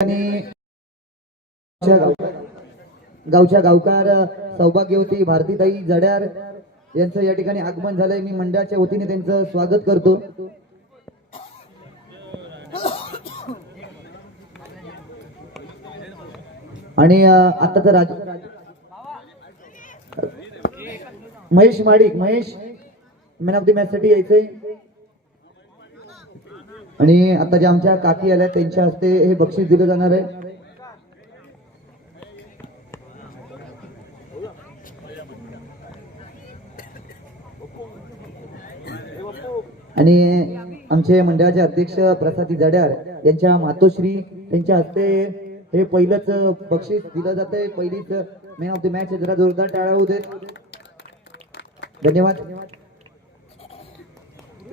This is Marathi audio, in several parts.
आणि गावच्या गावच्या गावकार सौभाग्यवती भारतीताई जड्यार यांचं या ठिकाणी आगमन झालंय. मी मंडळाच्या वतीने त्यांचं स्वागत करतो. आणि आता तर Raj Mahesh Madik Mahesh man of the match साठी यायचंय. आणि आता ज्या आमच्या काकी आल्या त्यांच्या हस्ते हे बक्षीस दिलं जाणार आहे. आणि आमचे मंडळाचे अध्यक्ष प्रसादी जड्यार यांच्या मातोश्री त्यांच्या हस्ते हे पहिलंच बक्षीस दिलं जात आहे पहिलीच मॅन ऑफ द मॅच जरा जोरदार टाळा होऊ देत. धन्यवाद.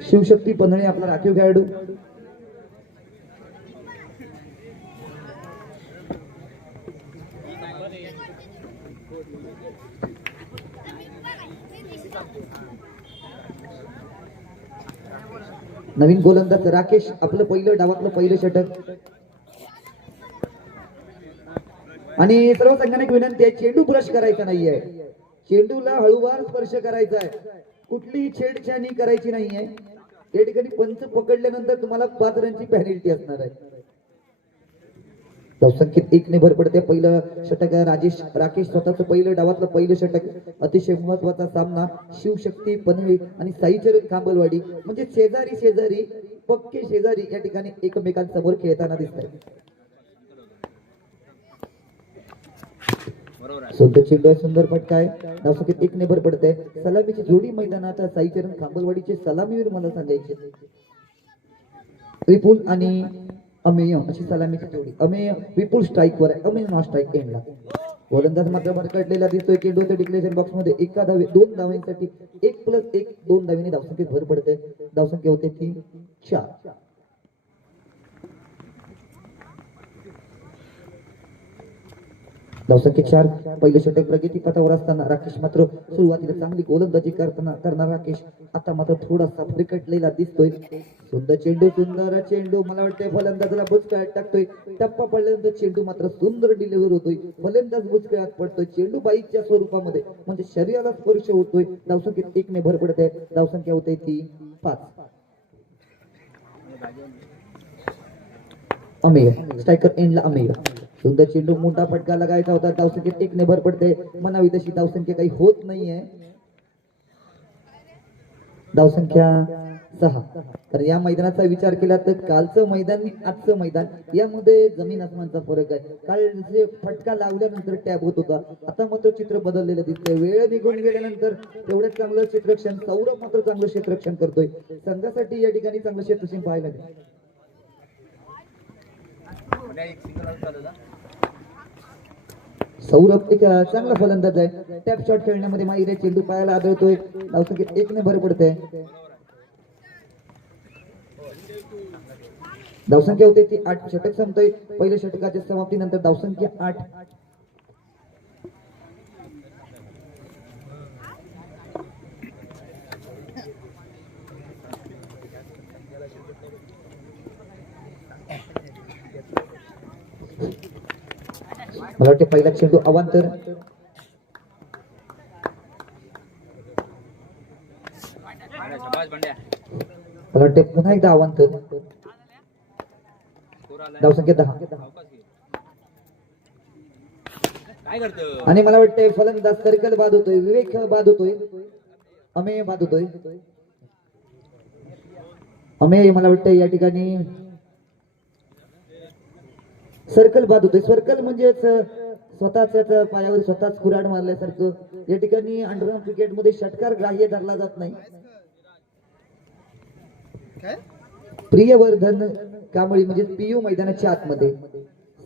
शिवशक्ती पन्हाळे आपला राखीव खेळाडू. नवीन गोलंदाज राकेश आपलं पहिलं डावातलं पहिलं षटक. आणि सर्व संघाने एक विनंती आहे चेंडू ब्रश करायचा नाहीये. चेंडूला हळूवार स्पर्श करायचा आहे. कुठलीही छेडछाणी करायची नाहीये. या ठिकाणी पंच पकडल्यानंतर तुम्हाला पाच रनची पॅनल्टी असणार आहे. संख्येत एक ने भर पडते. पहिलं षटक राजेश राकेश स्वतःचं पहिलं डावातलं पहिलं षटक. अतिशय महत्त्वाचा सामना. शिवशक्ती पनवेल आणि साईचरण कांबलवाडी. म्हणजे शेजारी शेजारी पक्के शेजारी या ठिकाणी एकमेकांसमोर खेळताना दिसत आहेत चेंडू आहे सुंदर फटका आहे. धावसंख्येत एक ने भर पडते. सलामीची जोडी मैदानात साईचरण खांबलवाडीचे सलामीवीर मला सांगायचे. विपुल आणि अमेय अशी सलामीची जोडी अमेय विपुल स्ट्राईक वर आहे. अमेय नॉन स्ट्राईक एंडला गोलंदाज मात्र भरकटलेला दिसतोय. चेंडू त्या डिक्लेरेशन बॉक्समध्ये एका धावे दोन धाव्यांसाठी एक प्लस एक दोन धावेने धावसंख्येत भर पडते धावसंख्या होते तीन चार. धावसंख्या चार पहिले षटक प्रगती पथावर असताना राकेश मात्र सुरुवातीला चांगली गोलंदाजी करताना करणार राकेश आता मात्र थोडासा फ्रिकटलेला दिसतोय. सुंदर चेंडू सुंदर चेंडू. मला वाटतंय फलंदाजाला बुचकळ्यात टाकतोय. टप्पा पडल्यानंतर चेंडू मात्र सुंदर डिलिव्हर होतोय. फलंदाज बुचकळ्यात पडतोय. चेंडू बाईकच्या स्वरूपामध्ये म्हणजे शरीराला स्पर्श होतोय. धावसंख्येत एक ने भर पडत आहे. धावसंख्या होते ती पाच. अमेय स्ट्रायकर एंडला अमेय सुंदर चेंडू मोठा फटका लगायचा होता. धावसंख्येत एक भर पडते म्हणावी तशी धावसंख्या काही होत नाहीये. धावसंख्या सहा. तर या मैदानाचा विचार केला तर कालचं मैदान आणि आजचं मैदान यामध्ये जमीन आसमानचा फरक आहे. काल जे फटका लावल्यानंतर टॅब होत होता. आता मात्र चित्र बदललेलं दिसतंय. वेळ निघून गेल्यानंतर तेवढंच चांगलं क्षेत्रक्षण सौरभ मात्र चांगलं क्षेत्रक्षण करतोय. संघासाठी या ठिकाणी चांगलं क्षेत्रक्षण पाहायला मिळालं. सौरभ एक चांगला फलंदाज आहे. टॅप शॉट खेळण्यामध्ये माहिती आहे चेंडू पायाला आदळतोय. धावसंख्येत एक ने भर पडते धावसंख्या होते ती आठ. षटक संपतोय. पहिल्या षटकाच्या समाप्तीनंतर धावसंख्या आठ. मला वाटते पहिला चेंडू अवांतर. मला वाटते पुन्हा एकदा अवांतर. धावसंख्या दहा. आणि मला वाटतंय फलंदाज सर्कल बाद होतोय विवेक बाद होतोय. अमेय बाद होतोय. अमेय मला वाटतंय या ठिकाणी सर्कल बाद होतोय. सर्कल म्हणजेच स्वतःच्याच पायावर स्वतःच कुराड मारल्यासारखं. या ठिकाणी अंडरग्राऊंड क्रिकेटमध्ये षटकार ग्राह्य धरला जात नाही. प्रियवर्धन कांबळी म्हणजे पीयू मैदानाच्या आतमध्ये.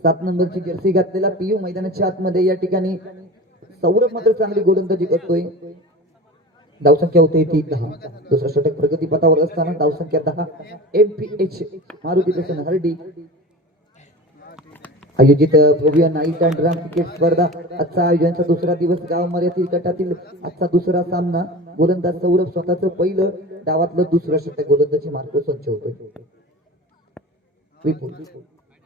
सात नंबरची जर्सी घातलेला पीयू मैदानाच्या आतमध्ये. या ठिकाणी सौरभ मात्र चांगली गोलंदाजी करतोय. धावसंख्या होते ती दहा. दुसरा षटक प्रगती पथावर असताना धावसंख्या दहा. M P H Maruti Prasanna Haradi. आयोजित भव्य नाईट अँड राम क्रिकेट स्पर्धा. आजचा आयोजनाचा दुसरा दिवस गाव मर्यादित गटातील आजचा दुसरा सामना. गोलंदाज सौरभ स्वतःच पहिलं डावातलं दुसरं षटक. गोलंदाजी मार्ग स्वच्छ होतोय. विपुल.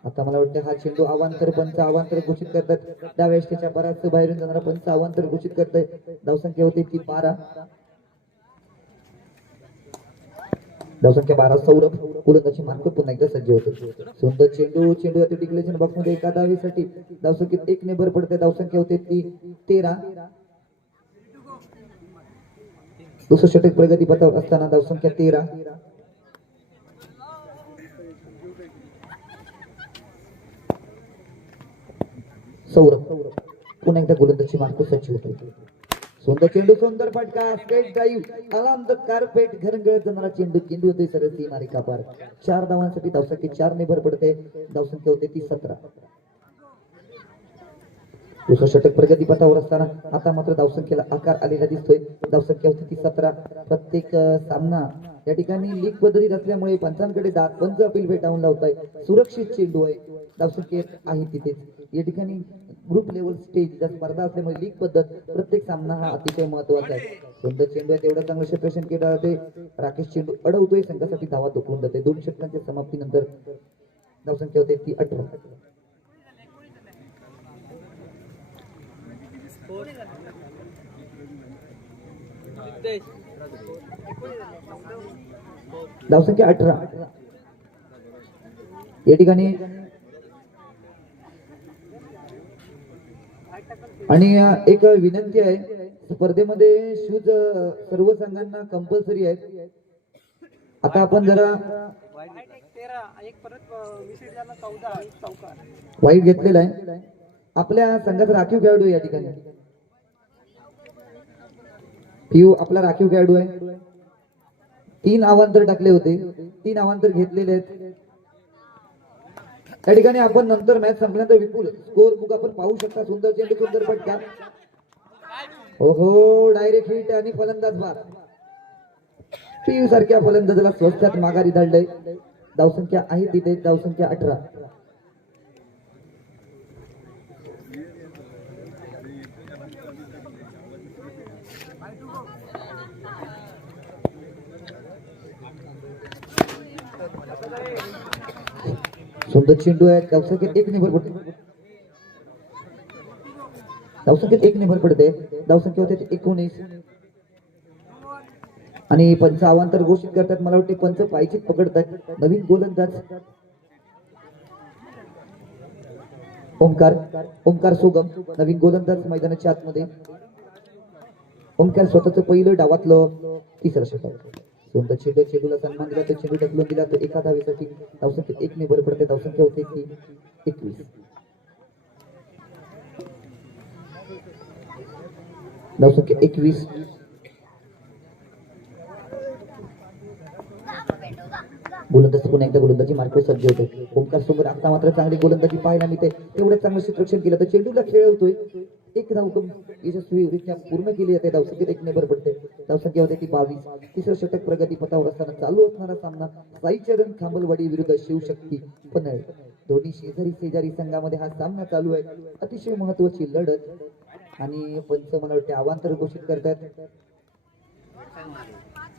आता मला वाटतं हा चेंडू अवांतर पंच अवांतर घोषित करतात. डाव्या यष्टीच्या बराच बाहेरून जाणारा पंच अवांतर घोषित करतोय. धावसंख्या होती ती बारा. धावसंख्या बारा सौरभ गोलंदाजी मार्क पुन्हा एकदा सज्ज होतो. सुंदर चेंडू चेंडू आता डिक्लेशन बॉक्समध्ये एका धावेसाठी धावसंख्येत एक ने भर पडते धावसंख्या होते ती तेरा. दुसरं षटक प्रगती पथावर असताना धावसंख्या तेरा. सौरभ पुन्हा एकदा गोलंदाजी मार्क सज्ज होतो. सुंदर चेंडू सुंदर फटका स्टेट ड्राईव्ह आलाम कारपेट घरंगळ जाणारा चेंडू चेंडू होते सरळ सीमा रेखा पार. चार धावांसाठी धावसंख्या चार ने भर पडते. धावसंख्या होते ती सतरा. दुसरं षटक प्रगती पथावर असताना आता मात्र धावसंख्येला आकार आलेला दिसतोय. धावसंख्या होती ती सतरा. प्रत्येक सामना या ठिकाणी लीग पद्धतीत असल्यामुळे पंचांकडे दात पंच अपील भेटावून लावताय. सुरक्षित चेंडू आहे. धावसंख्य आहे तिथेच या ठिकाणी ग्रुप लेवल स्टेज स्पर्धा असल्यामुळे लीग पद्धत प्रत्येक सामना हा अतिशय महत्त्वाचा आहे. सुंदर चेंडू आहे तेवढा चांगलं क्षेत्ररक्षण केलं जाते राकेश चेंडू अडवतोय संघासाठी धावा दुखवून जाते दोन षटकांच्या समाप्तीनंतर धावसंख्या होते ती अठरा. धावसंख्या अठरा. या ठिकाणी आणि एक विनंती आहे स्पर्धेमध्ये शूज सर्व संघांना कंपल्सरी आहेत. आता आपण जरा वाईट घेतलेला आहे. आपल्या संघाचा राखीव खेळाडू या ठिकाणी. पियू आपला राखीव खेळाडू आहे. तीन अवांतर टाकले होते. तीन अवांतर घेतलेले आहेत. त्या ठिकाणी आपण नंतर मॅच संपल्यानंतर विपुल स्कोर बुक आपण पाहू शकता. सुंदर चेंडू सुंदर फटका ओहो डायरेक्ट हिट आणि फलंदाज बाद. पियू सारख्या फलंदाजाला स्वस्तात माघारी धाडलंय. धावसंख्या आहे तिथे धावसंख्या अठरा. सुंदर चेंडू आहे धावसंख्येत एक निभर पडते। धावसंख्येत एक निभर पडते। धावसंख्या होते एकोणीस हो आणि पंच अवांतर घोषित करतात मला वाटते पंच पायचीत पकडतात. नवीन गोलंदाज. ओमकार ओमकार सोगम नवीन गोलंदाज मैदानाच्या आतमध्ये. ओमकार स्वतःच पहिलं डावातलं तिसरं षटक सुंदर चेंडू चेंडूला सन्मान दिला तर चेंडू ढकलून दिला तर एका धावेसाठी धावसंख्या एक ने भर पडते धावसंख्या होते की एकवीस. धावसंख्या एकवीस. गोलंदाज पुन्हा एकदा गोलंदाजी मार्क सज्ज होते ओमकार सोबत आता मात्र चांगली गोलंदाजी पाहायला मिळते. तेवढं चांगलं क्षेत्ररक्षण केलं तर चेंडूला खेळवतोय एक धाव यशस्वी यशस्वीरित्या पूर्ण केली जाते. धावसंख्येत एक नेबर पडते. धावसंख्या होते ती बावीस तिसरं षटक प्रगती पथावर असताना चालू असणारा सामना साईचरण खांबलवाडी विरुद्ध शिवशक्ती पनळ दोन्ही शेजारी शेजारी संघामध्ये हा सामना चालू आहे. अतिशय महत्वाची लढत आणि पंच मला वाटते अवांतर घोषित करतात.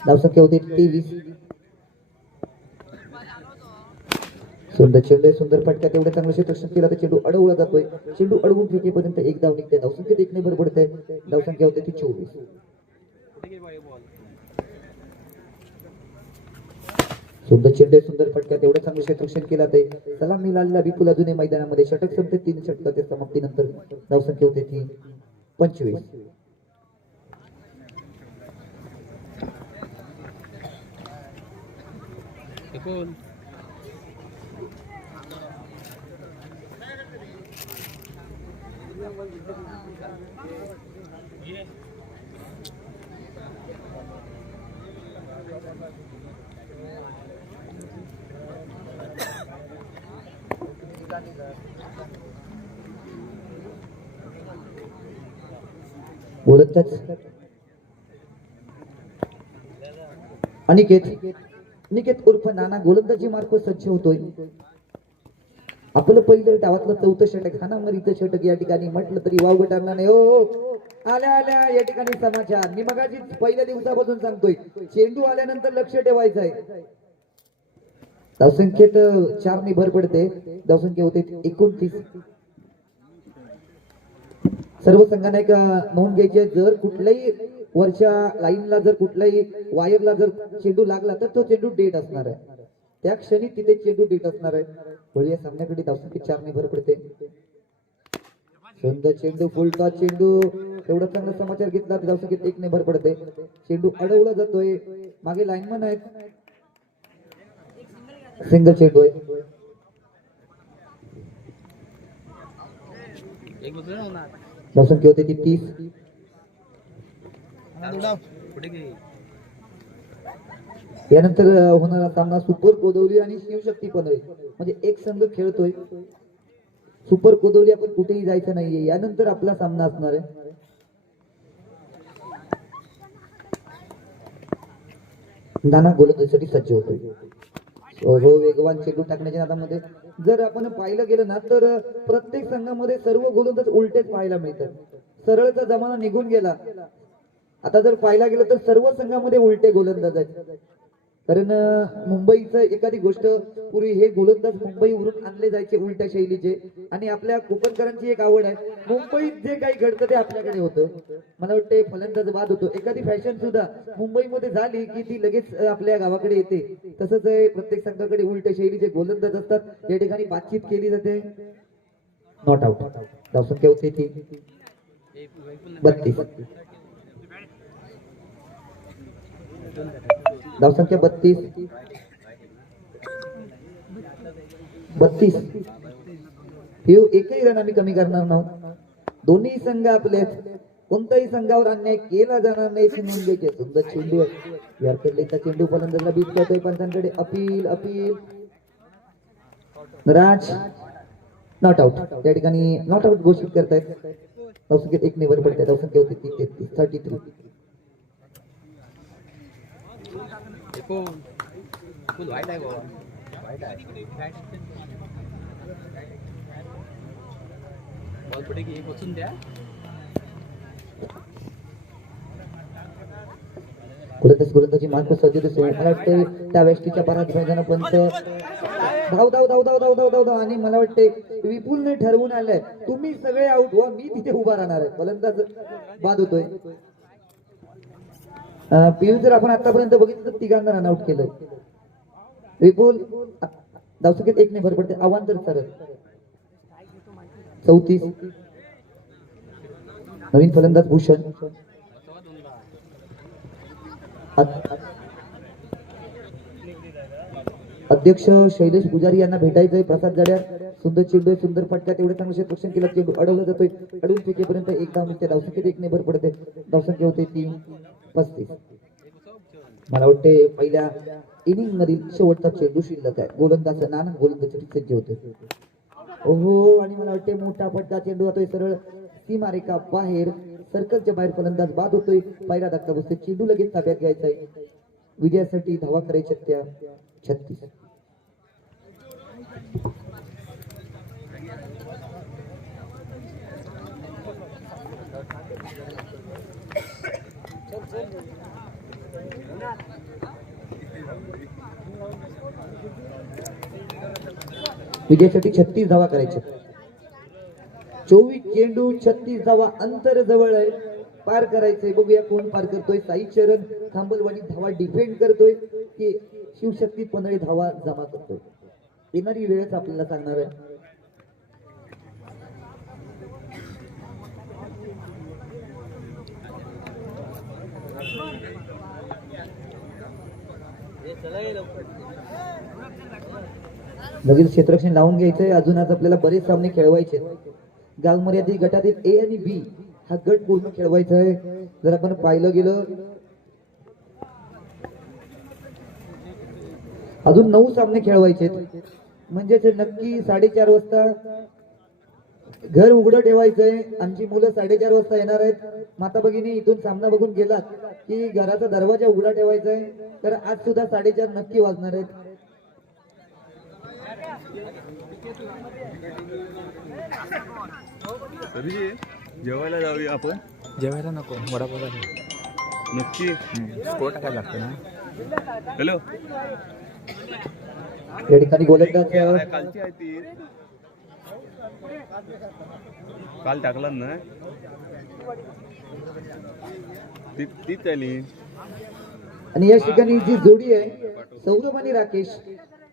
धावसंख्या होते तेवीस. सुंदर चेंडू आहे, सुंदर फटका तेवढं चांगलं क्षेत्रक्षण केला तर चेंडू अडवला जातोय. चेंडू अडवून फेकेपर्यंत एक धाव निघते धावसंख्येत एक नंबर पडते धावसंख्या होते ती चोवीस. सुंदर चेंडू सुंदर फटक्यात तेवढं चांगलं क्षेत्रक्षण केलं ते. सलाम मिळालेला विपुल अजूनही मैदानामध्ये षटक संपते तीन षटकाच्या समाप्तीनंतर धावसंख्या होते ती पंचवीस. Yeah. गोलंदाज अनिकेत निकेत उर्फ नाना गोलंदाजी मार्फत सज्ज होतोय. आपलं पहिलं डावातलं चौथं षटक हानामरीचं षटक या ठिकाणी म्हटलं तरी वाव गटांना नाही. हो, हो. आल्या आल्या या ठिकाणी समाचार. मी मगाची पहिल्या दिवसापासून सांगतोय चेंडू आल्यानंतर लक्ष ठेवायचं आहे धावसंख्येत चार ने भर पडते. धावसंख्या होते एकोणतीस. सर्व संघांना एक नोंद घ्यायची जर कुठल्याही वरच्या लाईनला जर कुठल्याही वायरला जर चेंडू लागला तर तो चेंडू डेट असणार आहे. त्या क्षणी तिथे चेंडू डेट असणार आहे. होळी या सामन्याकडे धावसंख्ये चार ने भर पडते. सुंदर चेंडू फुलटा चेंडू. एवढा चांगला समाचार घेतला तर धावसंख्येत एक ने भर पडते. चेंडू अडवला जातोय. मागे लाईनमन आहेत. सिंगल चेंडू आहे धावसंख्या होते ती तीस. यानंतर होणारा सामना सुपर कोदवली आणि शिवशक्ती पनवेल. म्हणजे एक संघ खेळतोय. सुपर कोदवली आपण कुठेही जायचं नाहीये. यानंतर आपला सामना असणार आहे. नाना गोलंदाजीसाठी सज्ज होतोय. हो, हो, वेगवान चेंडू टाकण्याच्या नादामध्ये. जर आपण पाहिलं गेलं ना तर प्रत्येक संघामध्ये सर्व गोलंदाज उलटेच पाहायला मिळतात. सरळचा जमाना निघून गेला. आता जर पाहायला गेलं तर सर्व संघामध्ये उलटे गोलंदाज आहेत. कारण मुंबईचं एखादी गोष्ट पूर्वी हे गोलंदाज मुंबईवरून आणले जायचे उलट्या शैलीचे. आणि आपल्या कोकणकरांची एक आवड आहे मुंबईत जे काही घडतं ते आपल्याकडे होतं. मला वाटते फलंदाज बाद होतो. एखादी फॅशन सुद्धा मुंबईमध्ये झाली की ती लगेच आपल्या गावाकडे येते. तसंच प्रत्येक संघाकडे उलट्या शैलीचे गोलंदाज असतात. या ठिकाणी बातचीत केली जाते. नॉट आउट धावसंख्या होते ती. बत्तीस. धावसंख्या बत्तीस. बत्तीस. हे एकही रन आम्ही कमी करणार नाहोत दोन्ही संघ आपले कोणत्याही संघावर अन्याय केला जाणार नाही अशी नोंद घ्यायची सुंदर चेंडू आहे. यारकडलेचा चेंडू फलंदाजला बीट करतोय. पंचांकडे appeal appeal. Raj not out त्या ठिकाणी नॉट आउट घोषित करतायत. धावसंख्येत एक नेवर पडते. धावसंख्या होती तेहतीस थर्टी थ्री एकूण फुल वाईट आहे बाबा वाईट आहे बॉल पुढे की बसून द्या गोलंदाज गोलंदाजी मार्क सज्ज दिसतोय मला वाटते त्या व्यक्तीच्या परात मैदाना पंत धाव धाव धाव धाव धाव धाव धाव धाव. आणि मला वाटते विपुलने ठरवून आलंय तुम्ही सगळे आउट व्हा मी तिथे उभा राहणार आहे. फलंदाज बाद होतोय. अं, पियुष जर आपण आतापर्यंत बघितलं तर तिघांना रन आउट केलं. विपुल धावसंख्येत एक नाही भर पडते. आव्हान तर सरळ. चौतीस. नवीन फलंदाज भूषण. अध्यक्ष शैलेश पुजारी यांना भेटायचंय. प्रसाद जाड्या सुंदर चेंडू सुंदर फटका. तेवढे चांगलं क्षेत्ररक्षण केलं. चेंडू अडवला जातोय. अडवून फेकेपर्यंत एक धाव निघते धावसंख्येत एक भर पडते. धावसंख्या होते तीन. पस्तीस. मला वाटते पहिल्या इनिंग मधील शेवटचा चेंडू शिल्लक आहे. गोलंदाज नाना गोलंदाजसाठी सज्ज होते. ओहो आणि मला वाटते मोठा पट्टा चेंडू होतोय सरळ सीमारेखा बाहेर सर्कलच्या बाहेर फलंदाज बाद होतोय. पहिला धक्का बसतोय. चेंडू लगेच ताब्यात घ्यायचा आहे. विजयासाठी धावा करायच्या त्या छत्तीस. विजयासाठी छत्तीस धावा करायचे. चोवीस चेंडू छत्तीस धावा अंतर जवळ आहे. पार करायचंय. बघूया कोण पार करतोय. साई चरण खांबलवाडी धावा डिफेंड करतोय की शिवशक्ती पंधरा धावा जमा करतोय. येणारी वेळच आपल्याला सांगणार आहे. लगेच क्षेत्रक्षण लावून घ्यायचंय. अजून आज आपल्याला बरेच सामने खेळवायचे गावमर्यादित गटातील ए आणि बी हा गट पूर्ण खेळवायचा आहे. जर आपण पाहिलं गेलं. अजून नऊ सामने खेळवायचे म्हणजेच नक्की साडेचार वाजता घर उघडं ठेवायचंय. आमची मुलं साडेचार वाजता येणार आहेत. माता भगिनी इथून सामना बघून गेलात की घराचा दरवाजा उघडा ठेवायचा आहे तर आज सुद्धा साडेचार नक्की वाजणार आहेत. जेवायला जाऊया आपण. जेवायला नको वडापाव नक्की. स्कोर टाकायला लागतं ना. हॅलो. या ठिकाणी गोलंदाज कालची आहे ती. काल टाकला ना. ती तीच आली आणि या ठिकाणी जी जोडी आहे सौरभ आणि राकेश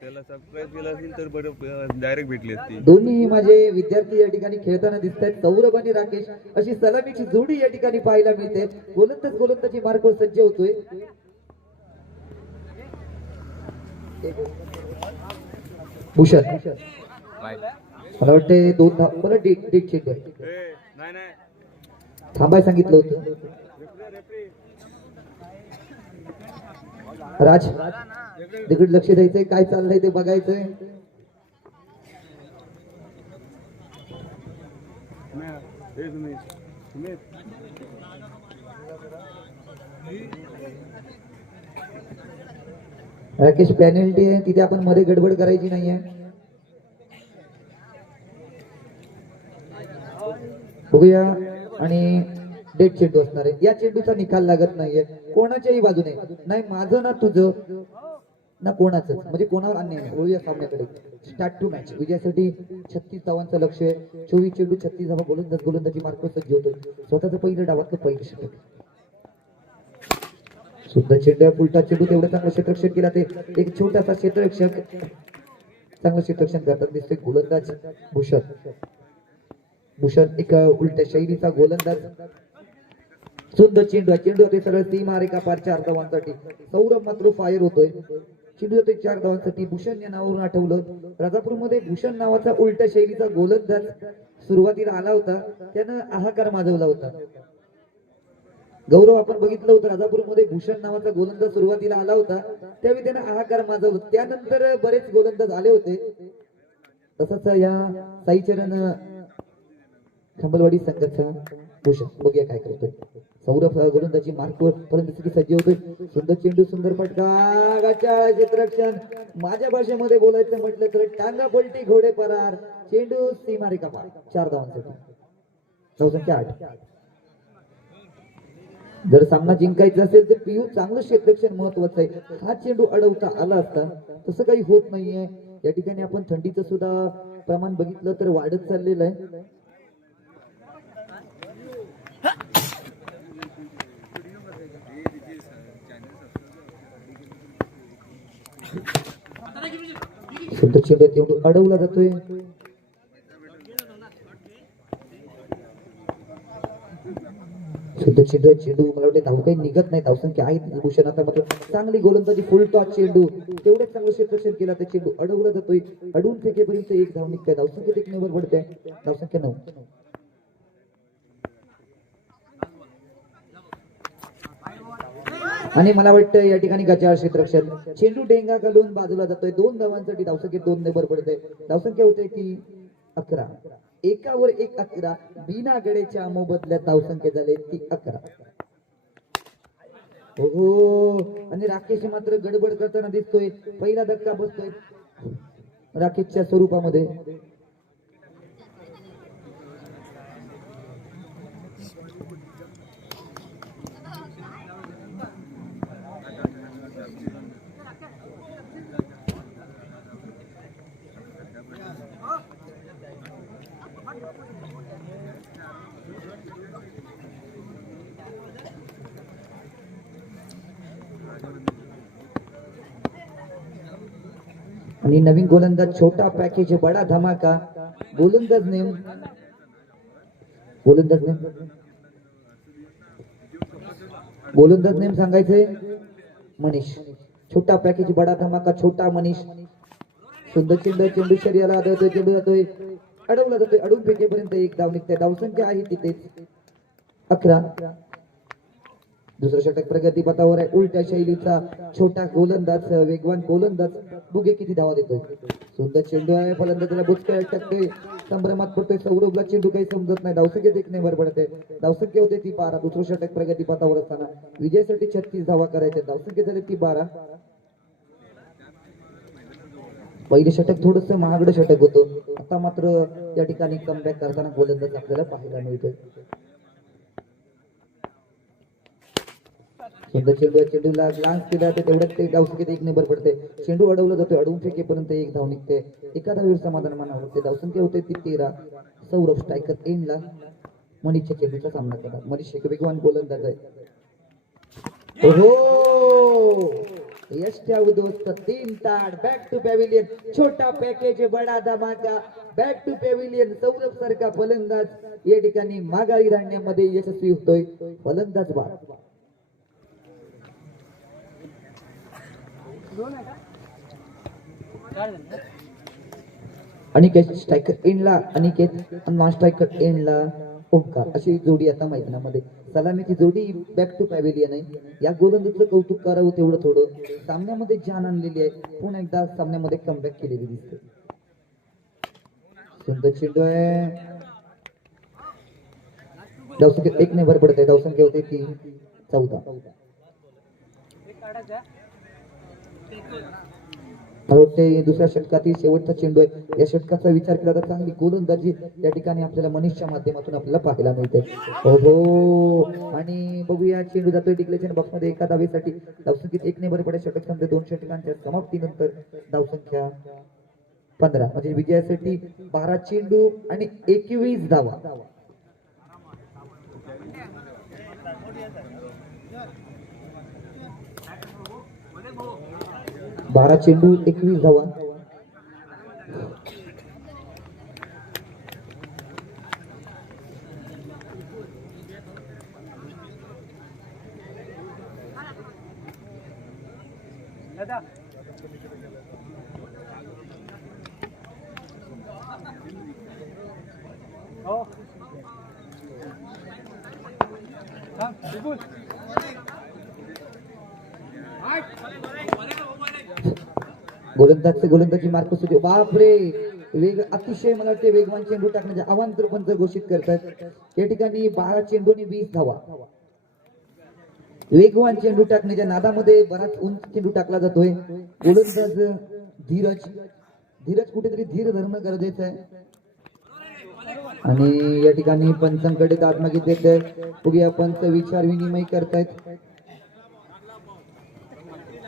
त्याला सबस्क्राईब केलं असेल तर बरं डायरेक्ट भेटली असती. दोन्ही माझे विद्यार्थी या ठिकाणी खेळताना दिसत आहेत सौरभ आणि राकेश अशी सलामीची जोडी या ठिकाणी पाहायला मिळते. गोलंदाज गोलंदाजी मार्गवर सज्ज होतोय. भूषण. मला वाटते दोन मला डेट डेट चेक आहे ए, नाही नाही. थांबाय सांगितलं होतं. राज तिकडे लक्ष द्यायचंय काय चाललंय ते बघायचंय. राकेश पॅनल्टी आहे तिथे आपण मध्ये गडबड करायची नाहीये. बघूया. आणि डेट चेंडू असणार आहे या चेंडूचा निकाल लागत नाहीये. कोणाच्याही बाजूने. नाही माझं ना तुझं. ना कोणाचं म्हणजे कोणावर अन्याय नाही. वळूया सामन्याकडे. स्टार्ट टू मॅच विजयासाठी छत्तीस धावांचं लक्ष आहे. चोवीस चेंडू छत्तीस धावा गोलंदाज गोलंदाजी मार्ग सज्ज होतो. स्वतःचं पहिलं डावातलं पहिलं षटक. सुद्धा चेंडू उलटा चेंडू. तेवढं चांगलं क्षेत्ररक्षण केला ते एक छोटासा क्षेत्ररक्षक. चांगलं क्षेत्ररक्षण करतात. दिसते गोलंदाज भूषण. भूषण एक उलट्या शैलीचा गोलंदाज. सुंदर चेंडू आहे. चेंडू होते सरळ ती मारे का पार चार धावांसाठी. सौरभ मात्र फायर होतोय. चेंडू होते चार धावांसाठी. भूषण या नावावरून आठवलं. राजापूरमध्ये भूषण नावाचा उलट्या शैलीचा गोलंदाज सुरुवातीला आला होता. त्यानं हाहाकार माजवला होता. गौरव आपण बघितलं होतं. राजापूरमध्ये भूषण नावाचा गोलंदाज सुरुवातीला आला होता. त्यावेळी त्यानं आहाकार माजवला. त्यानंतर बरेच गोलंदाज आले होते. तसंच या साईचरण खंबलवाडी संघाचा भूषण बघूया काय करतोय. सौरभ गोलंदाजी मार्कवर. पर्यंत सज्ज होतोय. सुंदर चेंडू सुंदर फटका. माझ्या भाषेमध्ये बोलायचं म्हटलं तर टांगा पलटी घोडे परार. चेंडू सीमारेखा पार चार धावांसाठी. चौसंख्या आठ. जर सामना जिंकायचा असेल तर पियू चांगलं क्षेत्ररक्षण महत्वाचं आहे. हा चेंडू अडवता आला असता तसं काही होत नाहीये. या ठिकाणी आपण थंडीचं सुद्धा प्रमाण बघितलं तर वाढत चाललेलं आहे. शुद्ध चेंडू तेवढं अडवला जातोय. शुद्ध चेंडू चेंडू मला वाटते धाव काही निघत नाही. धावसंख्या आहे भूषण. आता मात्र चांगली गोलंदाजी फुल टॉच चेंडू. तेवढंच चांगलं क्षेत्रक्षण केला त्या चेंडू अडवला जातोय. अडवून फेकेपर्यंत एक धाव निघते धावसंख्या एक नंबर पडते धावसंख्या नऊ. आणि मला वाटतं या ठिकाणी गचाळ क्षेत्ररक्षण चेंडू डेंगा घालून बाजूला जातोय. दोन धावांसाठी धावसंख्या दोन नेबर पडते धावसंख्या होते की अकरा. एकावर एक अकरा. बिना गडेच्या मोबदल्यात धावसंख्या झाले ती अकरा. हो आणि राकेश मात्र गडबड करताना दिसतोय. पहिला धक्का बसतोय. राकेशच्या स्वरूपामध्ये. आणि नवीन गोलंदाज छोटा पॅकेज बडा धमाका. गोलंदाज नेम गोलंदाज नेम गोलंदाज नेम सांगायचंय? मनीष. छोटा पॅकेज बडा धमाका छोटा मनीष. सुंदर चेंडू चेंडू शरीराला आदळतोय चेंडू जातोय. अडवला जातोय अडून फेकेपर्यंत एक धाव निघते. धावसंख्या आहे तिथेच. अकरा. दुसरं षटक प्रगतीपथावर आहे. उलट्या शैलीचा छोटा गोलंदाज वेगवान गोलंदाज बुगे किती धावा देतोय. सुंदर चेंडू आहे. फलंदाजाला बुचका टक्के संभ्रमात पडतोय सौरभला चेंडू काही समजत नाही. धावसंख्येत एक भर पडते. धावसंख्या होते ती बारा. दुसरं षटक प्रगतीपथावर असताना विजयासाठी छत्तीस धावा करायच्या धावसंख्या झाली ती बारा. पहिले षटक थोडस महागड षटक होतं. आता मात्र या ठिकाणी कमबॅक करताना गोलंदाज आपल्याला पाहायला मिळतोय. सुंदर चेंडू चेंडूला ग्लान्स केला तर तेवढ्यात ते धावसंख्येत एक नंबर पडते. चेंडू अडवला जातो अडवून फेकेपर्यंत एक धाव निघते. एखादा वेळ समाधान मानावं लागते. धावसंख्या होते ती तेरा. सौरभ स्ट्रायकर एंडला मनीषच्या चेंडूचा सामना करा मनीष एक वेगवान गोलंदाज आहे. हो यष्ट्या उद्ध्वस्त तीन ताड. बॅक टू पॅव्हिलियन छोटा पॅकेज बडा धमाका. बॅक टू पॅव्हिलियन सौरभ सारखा फलंदाज. या ठिकाणी माघारी धाडण्यामध्ये यशस्वी होतोय फलंदाज बाद दोन आहे का चार झाले अनिकेत स्ट्रायकर एंडला अनिकेत नॉन स्ट्रायकर एंडला ओंकार अशी जोडी आता मैदानामध्ये. सलामीची जोडी बॅक टू पॅव्हिलियन आहे. या गोलंदाजचं कौतुक करावं तेवढं थोडं. सामन्यामध्ये जान आणलेली आहे. पुन्हा एकदा सामन्यामध्ये कमबॅक केलेली दिसते. सुंदर चेंडू आहे. धावसंख्या एक पडते धावसंख्या होते ती चौदा. वाटते दुसऱ्या षटकातील शेवटचा चेंडू आहे. या षटकाचा विचार केला तर चांगली गोलंदाजी या ठिकाणी आपल्याला मनीषच्या माध्यमातून आपल्याला पाहायला मिळते. हो आणि बघूया चेंडू जातोय डिक्लेशन बॉक्समध्ये एका धावेसाठी. धावसंख्येत एक ने बरे पडे षटक संख्या दोन षटकांच्या समाप्तीनंतर धावसंख्या पंधरा. म्हणजे विजयासाठी बारा चेंडू आणि एकवीस धावा. बारा चेंडू एकवीस धावा. दादा गोलंदाजचे गोलंदाजी मार्क सुटे बापरे! वेग अतिशय मला वाटते वेगवान चेंडू टाकण्याचे अवांतर पंच घोषित करतात. या ठिकाणी बारा चेंडूनी वीस धावा. वेगवान चेंडू टाकण्याच्या नादामध्ये बराच उंच चेंडू टाकला जातोय. गोलंदाज धीरज. धीरज कुठेतरी धीर धरणं गरजेचं आहे. आणि या ठिकाणी पंचांकडे दाद मागितले आहेत बघूया पंच विचार विनिमय करतायत.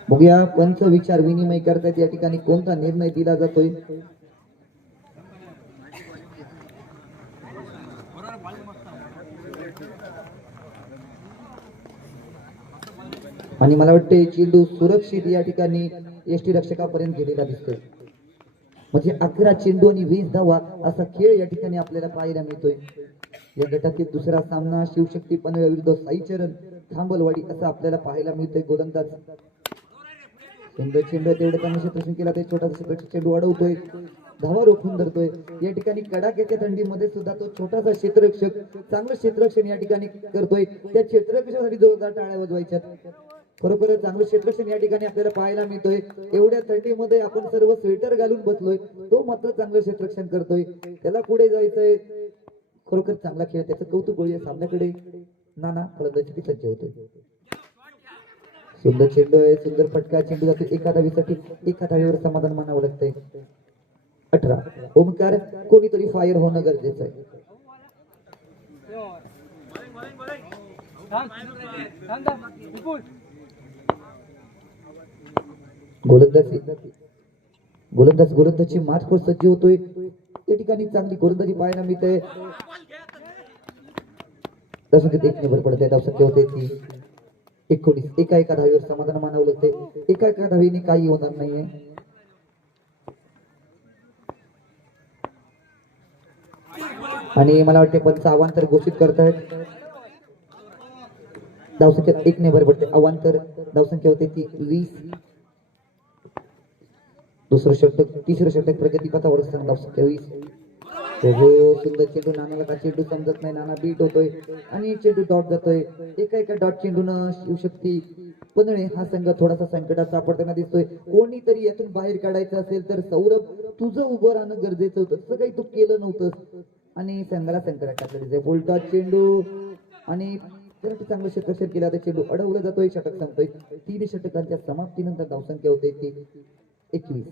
बघूया पंच विचार विनिमय करतायत या ठिकाणी कोणता निर्णय दिला जातोय? आणि मला वाटते चेंडू सुरक्षित या ठिकाणी एसटी रक्षकापर्यंत गेलेला दिसतोय. म्हणजे अकरा चेंडू आणि वीस धावा असा खेळ या ठिकाणी आपल्याला पाहायला मिळतोय. या गटातील दुसरा सामना शिवशक्ती पनवेल विरुद्ध साईचरण थांबलवाडी असा आपल्याला पाहायला मिळतोय गोलंदाज. चेंडू चेंडू आहे, तेवढं त्यांनी केला ते छोटासा चेंडू अडवतोय धावा रोखून धरतोय. या ठिकाणी कडाक्याच्या थंडीमध्ये सुद्धा तो छोटासा क्षेत्ररक्षक चांगलं क्षेत्ररक्षण या ठिकाणी करतोय. त्या क्षेत्ररक्षणासाठी जोरदार टाळ्या वाजवायच्या खरोखर चांगलं क्षेत्ररक्षण या ठिकाणी आपल्याला पाहायला मिळतोय. एवढ्या थंडीमध्ये आपण सर्व स्वेटर घालून बसलोय. तो मात्र चांगलं क्षेत्ररक्षण करतोय. त्याला पुढे जायचंय. खरोखर चांगला खेळ. त्याचं कौतुक करूया सामन्याकडे. नाना फलंदाजी सज्ज होतोय. सुंदर चेंडू आहे सुंदर फटका चेंडू जातो एका धावीसाठी एका धावीवर समाधान मानावं लागतंय. अठरा. ओमकार कोणीतरी फायर होणं गरजेचं आहे. गोलंदाजी गोलंदाज गोलंदाजची मार्च सज्ज होतोय. त्या ठिकाणी चांगली गोलंदाजी पाहायला मिळते धावसंख्येत एक निभर पडते धावसंख्या होते ती. एकोणीस. एका एका धावीवर समाधान मानावं ते. एका एका धावीने काही होणार नाहीये. आणि मला वाटते पंच अवांतर घोषित करतायत. धावसंख्या एक ने भर पडते. अवांतर धावसंख्या होते ती वीस. दुसरं षटक तिसरं षटक प्रगतीपथावर असताना धावसंख्या वीस. हो सुंदर चेंडू नानाला का चेंडू समजत नाही नाना बीट होतोय आणि चेंडू डॉट जातोय. एका एका डॉट चेंडून शिवशक्ती पनळे हा संघ थोडासा संकटात सापडताना दिसतोय. कोणीतरी यातून बाहेर काढायचं असेल तर सौरभ तुझं उभं राहणं गरजेचं होतं. तसं काही तू केलं नव्हतं आणि संघाला संकटात टाकलं दिसतंय बोलटॉस चेंडू. आणि चांगलं क्षेत्रक्षण केलं. तर चेंडू अडवला जातोय. षटक संपतोय. तीन षटकांच्या समाप्तीनंतर धावसंख्या होते ती एकवीस.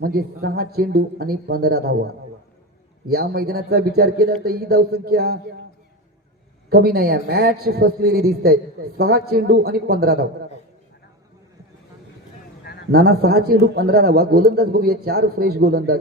म्हणजे सहा चेंडू आणि पंधरा धावा. या मैदानाचा विचार केला तर ही धावसंख्या कमी नाही आहे. मॅच फसलेली दिसत आहे सहा चेंडू आणि पंधरा धाव. नाना सहा चेंडू पंधरा धावा. गोलंदाज बघूया. चार फ्रेश गोलंदाज.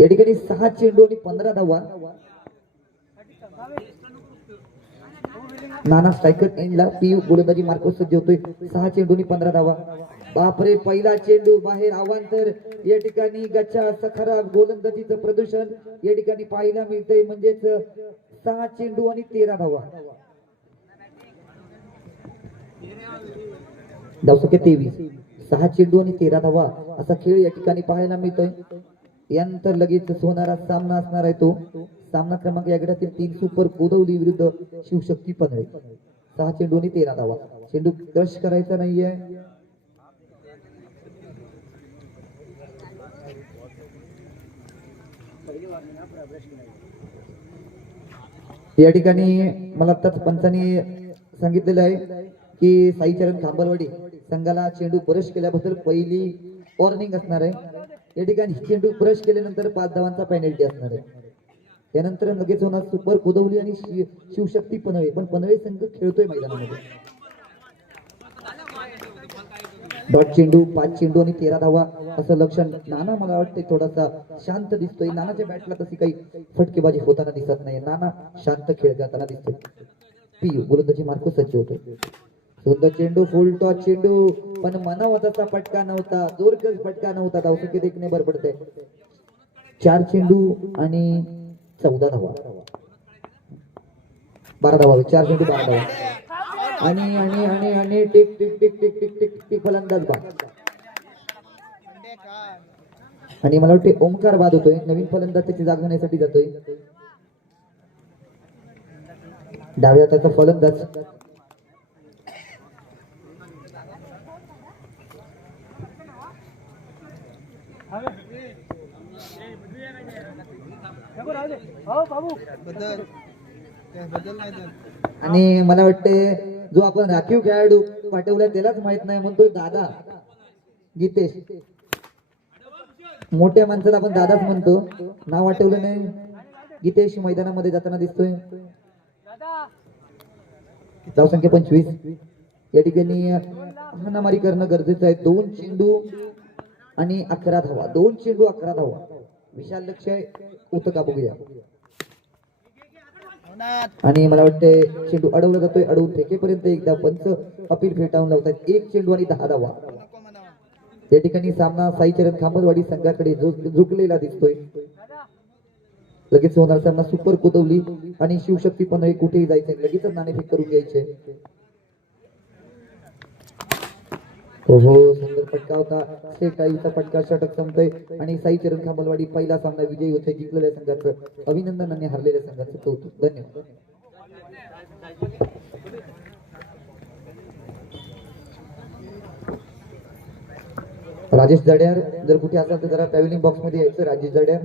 या ठिकाणी सहा चेंडू आणि पंधरा धावा. नाना स्ट्रायकर एंडला पीयू गोलंदाजी मार्क सज्ज होतोय सहा चेंडू आणि पंधरा धावा. बापरे पहिला चेंडू बाहेर अवांतर या ठिकाणी गच्चा खराब गोलंदाजीचं प्रदूषण या ठिकाणी पाहायला मिळतंय म्हणजेच सहा चेंडू आणि तेरा धावा. धावसंख्या तेवीस. सहा चेंडू आणि तेरा धावा असा खेळ या ठिकाणी पाहायला मिळतोय. यानंतर लगेच होणारा सामना असणार आहे तो. सामना क्रमांक या गटातील तीन सुपर कोदवली विरुद्ध शिवशक्ती पनळे सहा चेंडू आणि तेरा धावा चेंडू क्रश करायचा नाहीये. या ठिकाणी मला आत्ताच पंचांनी सांगितलेलं आहे की साईचरण खांबरवाडी संघाला चेंडू ब्रश केल्याबद्दल पहिली वॉर्निंग असणार आहे. या ठिकाणी चेंडू ब्रश केल्यानंतर पाच धावांचा पेनल्टी असणार आहे. त्यानंतर लगेच होणार सुपर कुदवली आणि शि- शिवशक्ती पनवे. पण पनळे संघ खेळतोय मैदानामध्ये. डॉट चेंडू पाच चेंडू आणि तेरा धावा असं लक्षण. नाना मला वाटतंय थोडासा शांत दिसतोय. नानाच्या बॅटला तशी काही फटकेबाजी होताना दिसत नाही नाना शांत खेळ जाताना दिसतोय. पी गोलंदाजी मार्क सज्ज होतोय. सुंदर चेंडू फुल टॉच चेंडू. पण मनावताचा फटका नव्हता. जोरकस फटका नव्हता. धावसंख्येत देखणे भर पडते. चार चेंडू आणि चौदा धावा. बारा धावा. चार चेंडू बारा धावा. आणि आणि आणि आणि tick tick tick tick tick tick tick फलंदाज बाद. आणि मला वाटते ओंकार बाद होतोय. नवीन फलंदाज त्याची जाग घेण्यासाठी जातोय. डाव्या त्याचा फलंदाज नको राहू दे हो बाबू आणि मला वाटते जो आपण राखीव खेळाडू पाठवलाय त्यालाच माहीत नाही म्हणतोय दादा. गीतेश. मोठ्या माणसाला आपण दादाच म्हणतो. नाव आठवलं नाही. गीतेश मैदानामध्ये जाताना दिसतोय. दादा. धावसंख्या पंचवीस. या ठिकाणी हाणामारी करणं गरजेचं आहे. दोन चेंडू आणि अकरा धावा. दोन चेंडू अकरा धावा. विशाल लक्ष उतका बघूया आणि मला वाटते चेंडू अडवला जातोय. अडवून फेकेपर्यंत एकदा पंच अपील फेटाळून लावतात. एक चेंडू आणि दहा धावा. या ठिकाणी सामना साईचरण खांबरवाडी संघाकडे झुकलेला दिसतोय. लगेच होणार सामना सुपर कोतवली आणि शिवशक्ती पण कुठेही जायचंय. लगेचच नाणेफेक करून घ्यायचे हो हो सुंदर फटका होता शेटाईचा फटका षटक संपतोय आणि साई चरण खांबलवाडी पहिला सामना विजयी होते जिंकलेल्या संघाचं अभिनंदन आणि हरलेल्या संघाचं कौतुक धन्यवाद राजेश जड्यार जर कुठे असाल तर जरा पॅव्हलिंग बॉक्समध्ये यायचं. राजेश जड्यार.